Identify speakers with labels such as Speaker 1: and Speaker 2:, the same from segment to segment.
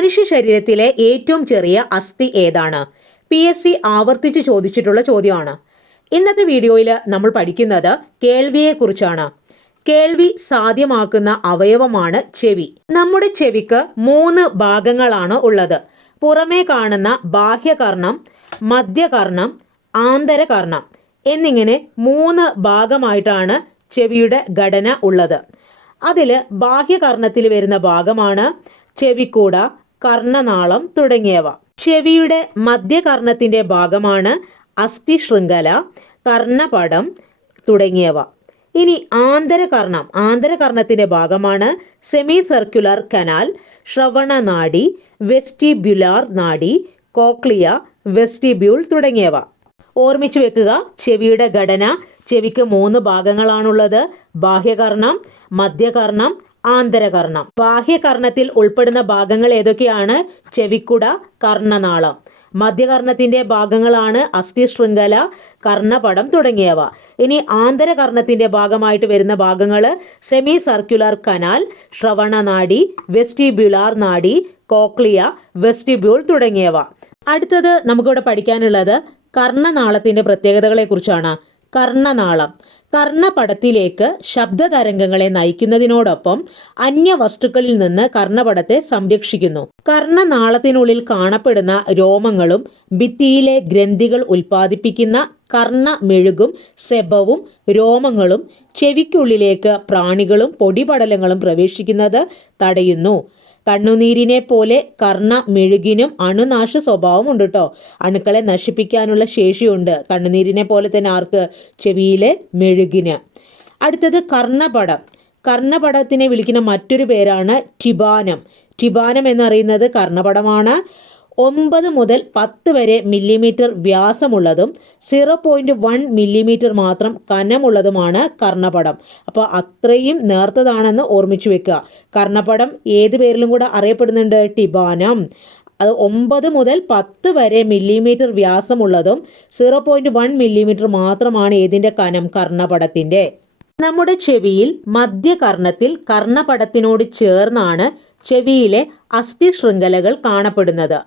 Speaker 1: മനുഷ്യ ശരീരത്തിലെ ഏറ്റവും ചെറിയ അസ്ഥി ഏതാണ്? പി എസ് സി ആവർത്തിച്ച് ചോദിച്ചിട്ടുള്ള ചോദ്യമാണ്. ഇന്നത്തെ വീഡിയോയിൽ നമ്മൾ പഠിക്കുന്നത് കേൾവിയെക്കുറിച്ചാണ്. കേൾവി സാധ്യമാക്കുന്ന അവയവമാണ് ചെവി. നമ്മുടെ ചെവിക്ക് മൂന്ന് ഭാഗങ്ങളാണ് ഉള്ളത്. പുറമേ കാണുന്ന ബാഹ്യകർണം മധ്യകർണം ആന്തരകർണം എന്നിങ്ങനെ മൂന്ന് ഭാഗമായിട്ടാണ് ചെവിയുടെ ഘടന ഉള്ളത്. അതിൽ ബാഹ്യകർണത്തിൽ വരുന്ന ഭാഗമാണ് ചെവിക്കൂട കർണനാളം തുടങ്ങിയവ. ചെവിയുടെ മധ്യകർണത്തിന്റെ ഭാഗമാണ് അസ്ഥി ശൃംഖല കർണപടം തുടങ്ങിയവ. ഇനി ആന്തരകർണം. ആന്തരകർണത്തിന്റെ ഭാഗമാണ് സെമി സർക്കുലർ കനാൽ ശ്രവണനാഡി വെസ്റ്റിബ്യുലാർ നാഡി കോക്ലിയ വെസ്റ്റിബ്യൂൾ തുടങ്ങിയവ. ഓർമ്മിച്ചു വെക്കുക ചെവിയുടെ ഘടന. ചെവിക്ക് മൂന്ന് ഭാഗങ്ങളാണുള്ളത്. ബാഹ്യകർണം മധ്യകർണം ആന്തരകർണം. ബാഹ്യകർണത്തിൽ ഉൾപ്പെടുന്ന ഭാഗങ്ങൾ ഏതൊക്കെയാണ്? ചെവിക്കുട കർണനാളം. മധ്യകർണത്തിന്റെ ഭാഗങ്ങളാണ് അസ്ഥി ശൃംഖല കർണപടം തുടങ്ങിയവ. ഇനി ആന്തരകർണത്തിന്റെ ഭാഗമായിട്ട് വരുന്ന ഭാഗങ്ങൾ സെമി സർക്കുലർ കനാൽ ശ്രവണനാഡി വെസ്റ്റിബ്യുലാർ നാഡി കോക്ലിയ വെസ്റ്റിബ്യൂൾ തുടങ്ങിയവ. അടുത്തത് നമുക്കിവിടെ പഠിക്കാനുള്ളത് കർണനാളത്തിന്റെ പ്രത്യേകതകളെ കുറിച്ചാണ് കർണനാളം. കർണപടത്തിലേക്ക് ശബ്ദതരംഗങ്ങളെ നയിക്കുന്നതിനോടൊപ്പം അന്യവസ്തുക്കളിൽ നിന്ന് കർണപടത്തെ സംരക്ഷിക്കുന്നു. കർണനാളത്തിനുള്ളിൽ കാണപ്പെടുന്ന രോമങ്ങളും ഭിത്തിയിലെ ഗ്രന്ഥികൾ ഉൽപ്പാദിപ്പിക്കുന്ന കർണ മെഴുകും സെബവും രോമങ്ങളും ചെവിക്കുള്ളിലേക്ക് പ്രാണികളും പൊടിപടലങ്ങളും പ്രവേശിക്കുന്നത് തടയുന്നു. കണ്ണുനീരിനെ പോലെ കർണ മെഴുകിനും അണുനാശ സ്വഭാവം ഉണ്ട് കേട്ടോ അണുക്കളെ നശിപ്പിക്കാനുള്ള ശേഷിയുണ്ട്. കണ്ണുനീരിനെ പോലെ തന്നെ ആർക്ക്? ചെവിയിലെ മെഴുകിന്. അടുത്തത് കർണപടം. കർണപടത്തിനെ വിളിക്കുന്ന മറ്റൊരു പേരാണ് ടിബാനം. ടിബാനം എന്നറിയുന്നത് കർണപടമാണ്. ഒമ്പത് മുതൽ പത്ത് വരെ മില്ലിമീറ്റർ വ്യാസമുള്ളതും സീറോ പോയിന്റ് വൺ മില്ലിമീറ്റർ മാത്രം കനമുള്ളതുമാണ് കർണപടം. അപ്പോൾ അത്രയും നേർത്തതാണെന്ന് ഓർമ്മിച്ചു വെക്കുക. കർണപടം ഏത് പേരിലും കൂടെ അറിയപ്പെടുന്നുണ്ട്? ടിബാനം. അത് ഒമ്പത് മുതൽ പത്ത് വരെ മില്ലിമീറ്റർ വ്യാസമുള്ളതും സീറോ പോയിന്റ് വൺ മില്ലിമീറ്റർ മാത്രമാണ് ഏതിന്റെ കനം? കർണപടത്തിന്റെ നമ്മുടെ ചെവിയിൽ മധ്യകർണത്തിൽ കർണപടത്തിനോട് ചേർന്നാണ് ചെവിയിലെ അസ്ഥി ശൃംഖലകൾ കാണപ്പെടുന്നത്.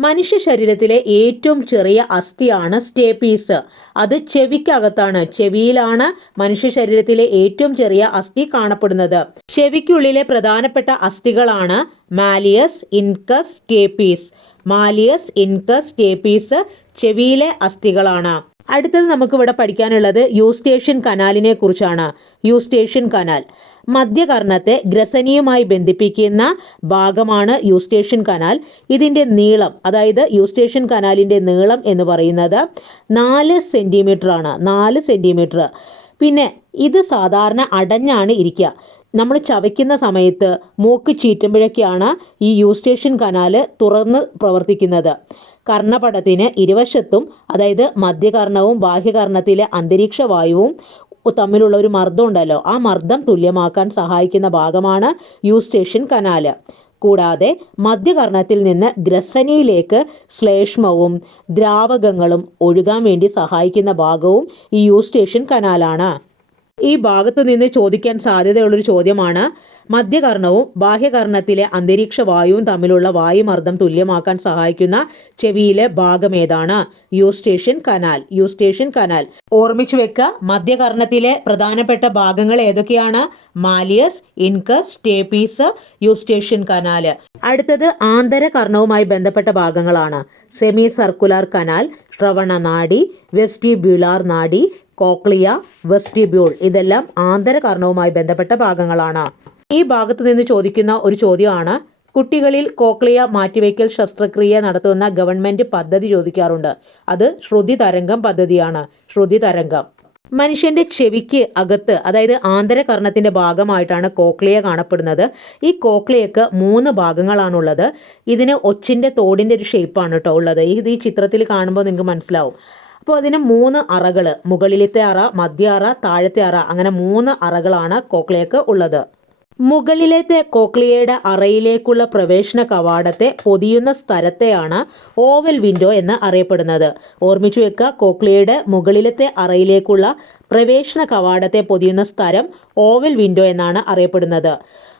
Speaker 1: മനുഷ്യ ശരീരത്തിലെ ഏറ്റവും ചെറിയ അസ്ഥിയാണ് സ്റ്റേപ്പീസ്. അത് ചെവിക്കകത്താണ്. ചെവിയിലാണ് മനുഷ്യ ശരീരത്തിലെ ഏറ്റവും ചെറിയ അസ്ഥി കാണപ്പെടുന്നത്. ചെവിക്കുള്ളിലെ പ്രധാനപ്പെട്ട അസ്ഥികളാണ് malleus incus stapes. Malleus incus stapes ചെവിയിലെ അസ്ഥികളാണ്. അടുത്തത് നമുക്കിവിടെ പഠിക്കാനുള്ളത് യൂസ്റ്റേഷ്യൻ കനാലിനെ കുറിച്ചാണ്. Eustachian canal. മധ്യകർണത്തെ ഗ്രസനിയുമായി ബന്ധിപ്പിക്കുന്ന ഭാഗമാണ് യൂസ്റ്റേഷ്യൻ കനാൽ. ഇതിന്റെ നീളം അതായത് യൂസ്റ്റേഷ്യൻ കനാലിന്റെ നീളം എന്ന് പറയുന്നത് നാല് സെന്റിമീറ്റർ ആണ് നാല് സെന്റിമീറ്റർ. പിന്നെ ഇത് സാധാരണ അടഞ്ഞാണ് ഇരിക്കുക. നമ്മൾ ചവയ്ക്കുന്ന സമയത്ത് മൂക്ക് ചീറ്റുമ്പോഴൊക്കെയാണ് ഈ യൂസ്റ്റേഷ്യൻ കനാൽ തുറന്ന് പ്രവർത്തിക്കുന്നത്. കർണപടത്തിന് ഇരുവശത്തും അതായത് മധ്യകർണവും ബാഹ്യകർണത്തിലെ അന്തരീക്ഷ വായുവും തമ്മിലുള്ള ഒരു മർദ്ദം ഉണ്ടല്ലോ. ആ മർദ്ദം തുല്യമാക്കാൻ സഹായിക്കുന്ന ഭാഗമാണ് യൂസ്റ്റേഷ്യൻ കനാല് കൂടാതെ മധ്യകർണത്തിൽ നിന്ന് ഗ്രസനിയിലേക്ക് ശ്ലേഷ്മവും ദ്രാവകങ്ങളും ഒഴുകാൻ വേണ്ടി സഹായിക്കുന്ന ഭാഗവും ഈ യൂസ്റ്റേഷ്യൻ കനാലാണ്. ഈ ഭാഗത്തു നിന്ന് ചോദിക്കാൻ സാധ്യതയുള്ളൊരു ചോദ്യമാണ്. മധ്യകർണവും ബാഹ്യകർണത്തിലെ അന്തരീക്ഷ വായുവും തമ്മിലുള്ള വായുമർദ്ദം തുല്യമാക്കാൻ സഹായിക്കുന്ന ചെവിയിലെ ഭാഗം ഏതാണ്? Eustachian canal. Eustachian canal. ഓർമ്മിച്ചു വെക്കുക മധ്യകർണത്തിലെ പ്രധാനപ്പെട്ട ഭാഗങ്ങൾ ഏതൊക്കെയാണ്? Malleus incus stapes Eustachian canal. അടുത്തത് ആന്തരകർണവുമായി ബന്ധപ്പെട്ട ഭാഗങ്ങളാണ്. സെമി സർക്കുലർ കനാൽ ശ്രവണനാഡി വെസ്റ്റിബ്യുലാർ നാഡി കോക്ലിയ വെസ്റ്റിബ്യൂൾ ഇതെല്ലാം ആന്തരകർണവുമായി ബന്ധപ്പെട്ട ഭാഗങ്ങളാണ്. ഈ ഭാഗത്ത് നിന്ന് ചോദിക്കുന്ന ഒരു ചോദ്യമാണ് കുട്ടികളിൽ കോക്ലിയ മാറ്റിവയ്ക്കൽ ശസ്ത്രക്രിയ നടത്തുന്ന ഗവൺമെന്റ് പദ്ധതി ചോദിക്കാറുണ്ട്. അത് ശ്രുതി തരംഗം പദ്ധതിയാണ്. ശ്രുതി തരംഗം. മനുഷ്യന്റെ ചെവിക്ക് അകത്ത് അതായത് ആന്തരകർണത്തിന്റെ ഭാഗമായിട്ടാണ് കോക്ലിയ കാണപ്പെടുന്നത്. ഈ കോക്ലിയക്ക് മൂന്ന് ഭാഗങ്ങളാണുള്ളത്. ഇതിന് ഒച്ചിന്റെ തോടിന്റെ ഒരു ഷേപ്പാണ് കേട്ടോ ഉള്ളത്. ഇത് ഈ ചിത്രത്തിൽ കാണുമ്പോൾ നിങ്ങൾക്ക് മനസ്സിലാവും. അപ്പോൾ അതിന് മൂന്ന് അറകൾ മുകളിലത്തെ അറ മധ്യ അറ താഴത്തെ അറ അങ്ങനെ മൂന്ന് അറകളാണ് കോക്ലിയക്ക് ഉള്ളത്. മുകളിലത്തെ കോക്ലിയയുടെ അറയിലേക്കുള്ള പ്രവേശന കവാടത്തെ പൊതിയുന്ന സ്ഥലത്തെയാണ് ഓവൽ വിൻഡോ എന്ന് അറിയപ്പെടുന്നത്. ഓർമ്മിച്ചു വെക്കുക കോക്ലിയയുടെ മുകളിലത്തെ അറയിലേക്കുള്ള പ്രവേശന കവാടത്തെ പൊതിയുന്ന സ്ഥലം ഓവൽ വിൻഡോ എന്നാണ് അറിയപ്പെടുന്നത്.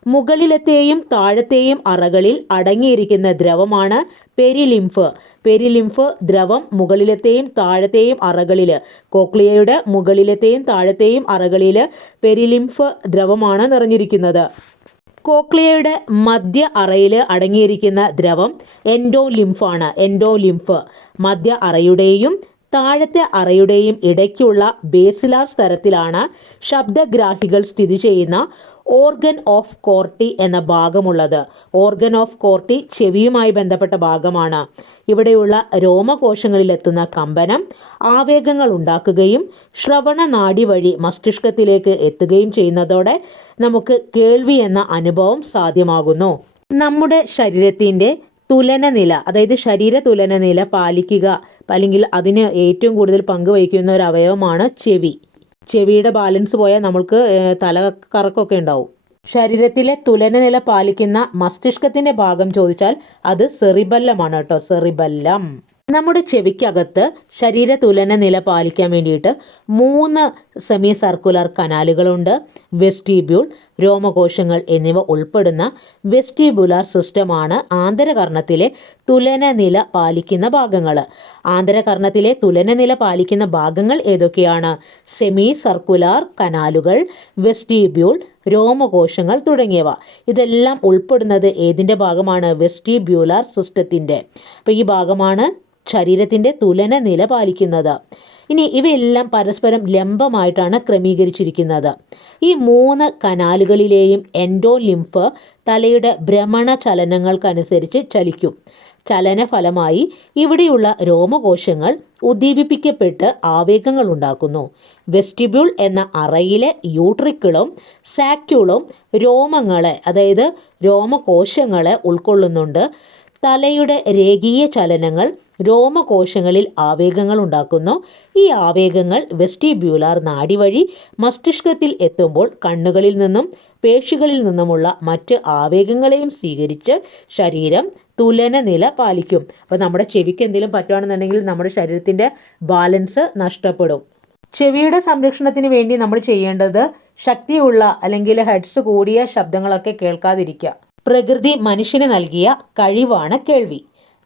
Speaker 1: മുകളിലത്തെയും താഴത്തെയും അറകളിൽ അടങ്ങിയിരിക്കുന്ന ദ്രവമാണ് പെരിലിംഫ്. പെരിലിംഫ് ദ്രവം മുകളിലത്തെയും താഴത്തെയും അറകളിൽ കോക്ലിയയുടെ മുകളിലത്തെയും താഴത്തെയും അറകളിൽ പെരിലിംഫ് ദ്രവമാണ് നിറഞ്ഞിരിക്കുന്നത്. കോക്ലിയയുടെ മധ്യ അറയിൽ അടങ്ങിയിരിക്കുന്ന ദ്രവം എൻഡോലിംഫാണ്. എൻഡോലിംഫ് മധ്യ അറയുടെയും താഴത്തെ അറയുടെയും ഇടയ്ക്കുള്ള ബേസിലാർ സ്തരത്തിലാണ് ശബ്ദഗ്രാഹികൾ സ്ഥിതി ചെയ്യുന്ന ഓർഗൻ ഓഫ് കോർട്ടി എന്ന ഭാഗമുള്ളത്. ഓർഗൻ ഓഫ് കോർട്ടി ചെവിയുമായി ബന്ധപ്പെട്ട ഭാഗമാണ്. ഇവിടെയുള്ള രോമകോശങ്ങളിലെത്തുന്ന കമ്പനം ആവേഗങ്ങൾ ഉണ്ടാക്കുകയും ശ്രവണ നാടി വഴി മസ്തിഷ്കത്തിലേക്ക് എത്തുകയും ചെയ്യുന്നതോടെ നമുക്ക് കേൾവി എന്ന അനുഭവം സാധ്യമാകുന്നു. നമ്മുടെ ശരീരത്തിന്റെ തുലന നില അതായത് ശരീര തുലനനില പാലിക്കുക അല്ലെങ്കിൽ അതിന് ഏറ്റവും കൂടുതൽ പങ്ക് വഹിക്കുന്ന ഒരു അവയവമാണ് ചെവി. ചെവിയുടെ ബാലൻസ് പോയാൽ നമ്മൾക്ക് തലകറക്കൊക്കെ ഉണ്ടാവും. ശരീരത്തിലെ തുലനനില പാലിക്കുന്ന മസ്തിഷ്കത്തിന്റെ ഭാഗം ചോദിച്ചാൽ അത് സെറിബല്ലമാണ് കേട്ടോ സെറിബല്ലം. നമ്മുടെ ചെവിക്കകത്ത് ശരീര തുലന നില പാലിക്കാൻ വേണ്ടിയിട്ട് മൂന്ന് സെമി സർക്കുലർ കനാലുകളുണ്ട് വെസ്റ്റിബ്യൂൾ രോമകോശങ്ങൾ എന്നിവ ഉൾപ്പെടുന്ന വെസ്റ്റിബുലാർ സിസ്റ്റമാണ് ആന്തരകർണത്തിലെ തുലനനില പാലിക്കുന്ന ഭാഗങ്ങൾ. ആന്തരകർണത്തിലെ തുലനനില പാലിക്കുന്ന ഭാഗങ്ങൾ ഏതൊക്കെയാണ്? സെമി സർക്കുലാർ കനാലുകൾ വെസ്റ്റിബ്യൂൾ രോമകോശങ്ങൾ തുടങ്ങിയവ. ഇതെല്ലാം ഉൾപ്പെടുന്നത് ഏതിന്റെ ഭാഗമാണ്? വെസ്റ്റിബ്യൂലാർ സിസ്റ്റത്തിന്റെ. അപ്പോൾ ഈ ഭാഗമാണ് ശരീരത്തിന്റെ തുലന നില പാലിക്കുന്നത്. ഇനി ഇവയെല്ലാം പരസ്പരം ലംബമായിട്ടാണ് ക്രമീകരിച്ചിരിക്കുന്നത്. ഈ മൂന്ന് കനാലുകളിലെയും എൻഡോ ലിംഫ് തലയുടെ ഭ്രമണ ചലനങ്ങൾക്കനുസരിച്ച് ചലിക്കും. ചലനഫലമായി ഇവിടെയുള്ള രോമകോശങ്ങൾ ഉദ്ദീപിപ്പിക്കപ്പെട്ട് ആവേഗങ്ങൾ ഉണ്ടാക്കുന്നു വെസ്റ്റിബ്യൂൾ എന്ന അറയിലെ യൂട്രിക്കിളും സാക്യൂളും രോമങ്ങളെ അതായത് രോമകോശങ്ങളെ ഉൾക്കൊള്ളുന്നുണ്ട്. തലയുടെ രേഖീയ ചലനങ്ങൾ രോമകോശങ്ങളിൽ ആവേഗങ്ങൾ ഉണ്ടാക്കുന്നു ഈ ആവേഗങ്ങൾ വെസ്റ്റിബ്യൂലാർ നാഡി വഴി മസ്തിഷ്കത്തിൽ എത്തുമ്പോൾ കണ്ണുകളിൽ നിന്നും പേശികളിൽ നിന്നുമുള്ള മറ്റ് ആവേഗങ്ങളെയും സ്വീകരിച്ച് ശരീരം തുലന നില പാലിക്കും. അപ്പോൾ നമ്മുടെ ചെവിക്ക് എന്തെങ്കിലും പറ്റുകയാണെന്നുണ്ടെങ്കിൽ നമ്മുടെ ശരീരത്തിന്റെ ബാലൻസ് നഷ്ടപ്പെടും. ചെവിയുടെ സംരക്ഷണത്തിന് വേണ്ടി നമ്മൾ ചെയ്യേണ്ടത് ശക്തിയുള്ള അല്ലെങ്കിൽ ഹെഡ്സ് കൂടിയ ശബ്ദങ്ങളൊക്കെ കേൾക്കാതിരിക്കുക. പ്രകൃതി മനുഷ്യന് നൽകിയ കഴിവാണ് കേൾവി.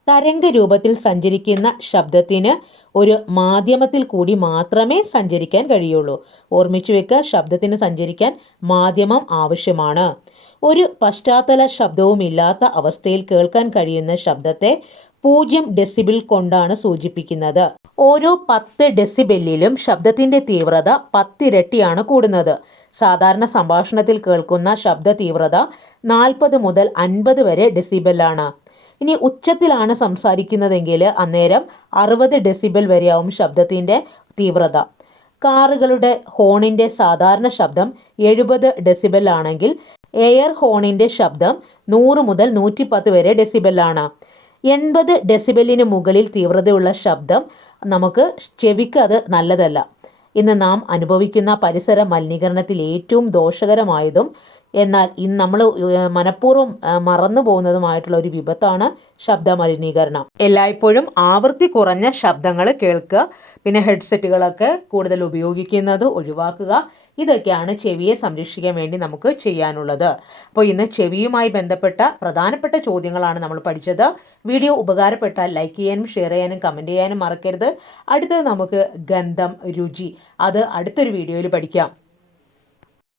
Speaker 1: തരംഗ രൂപത്തിൽ സഞ്ചരിക്കുന്ന ശബ്ദത്തിന് ഒരു മാധ്യമത്തിൽ കൂടി മാത്രമേ സഞ്ചരിക്കാൻ കഴിയുള്ളൂ. ഓർമ്മിച്ചു വെക്കുക ശബ്ദത്തിന് സഞ്ചരിക്കാൻ മാധ്യമം ആവശ്യമാണ്. ഒരു പശ്ചാത്തല ശബ്ദവുമില്ലാത്ത അവസ്ഥയിൽ കേൾക്കാൻ കഴിയുന്ന ശബ്ദത്തെ പൂജ്യം ഡെസിബിൾ കൊണ്ടാണ് സൂചിപ്പിക്കുന്നത്. ഓരോ പത്ത് ഡെസിബെല്ലിലും ശബ്ദത്തിന്റെ തീവ്രത പത്തിരട്ടിയാണ് കൂടുന്നത്. സാധാരണ സംഭാഷണത്തിൽ കേൾക്കുന്ന ശബ്ദ തീവ്രത നാൽപ്പത് മുതൽ അൻപത് വരെ ഡെസിബെല്ലാണ് ഇനി ഉച്ചത്തിലാണ് സംസാരിക്കുന്നതെങ്കിൽ അന്നേരം അറുപത് ഡെസിബൽ വരെയാവും ശബ്ദത്തിന്റെ തീവ്രത. കാറുകളുടെ ഹോണിന്റെ സാധാരണ ശബ്ദം എഴുപത് ഡെസിബൽ ആണെങ്കിൽ എയർ ഹോണിന്റെ ശബ്ദം നൂറ് മുതൽ നൂറ്റി പത്ത് വരെ ഡെസിബലാണ് എൺപത് ഡെസിബലിന് മുകളിൽ തീവ്രതയുള്ള ശബ്ദം നമുക്ക് ചെവിക്ക് അത് നല്ലതല്ല. ഇന്ന് നാം അനുഭവിക്കുന്ന പരിസര മലിനീകരണത്തിൽ ഏറ്റവും ദോഷകരമായതും എന്നാൽ ഇന്ന് നമ്മൾ മനഃപൂർവം മറന്നു പോകുന്നതുമായിട്ടുള്ള ഒരു വിപത്താണ് ശബ്ദ മലിനീകരണം എല്ലായ്പ്പോഴും ആവൃത്തി കുറഞ്ഞ ശബ്ദങ്ങൾ കേൾക്കുക പിന്നെ ഹെഡ്സെറ്റുകളൊക്കെ കൂടുതൽ ഉപയോഗിക്കുന്നത് ഒഴിവാക്കുക ഇതൊക്കെയാണ് ചെവിയെ സംരക്ഷിക്കാൻ വേണ്ടി നമുക്ക് ചെയ്യാനുള്ളത്. അപ്പോൾ ഇന്ന് ചെവിയുമായി ബന്ധപ്പെട്ട പ്രധാനപ്പെട്ട ചോദ്യങ്ങളാണ് നമ്മൾ പഠിച്ചത്. വീഡിയോ ഉപകാരപ്പെട്ടാൽ ലൈക്ക് ചെയ്യാനും ഷെയർ ചെയ്യാനും കമന്റ് ചെയ്യാനും മറക്കരുത്. അടുത്തത് നമുക്ക് ഗന്ധം രുചി. അത് അടുത്തൊരു വീഡിയോയിൽ പഠിക്കാം.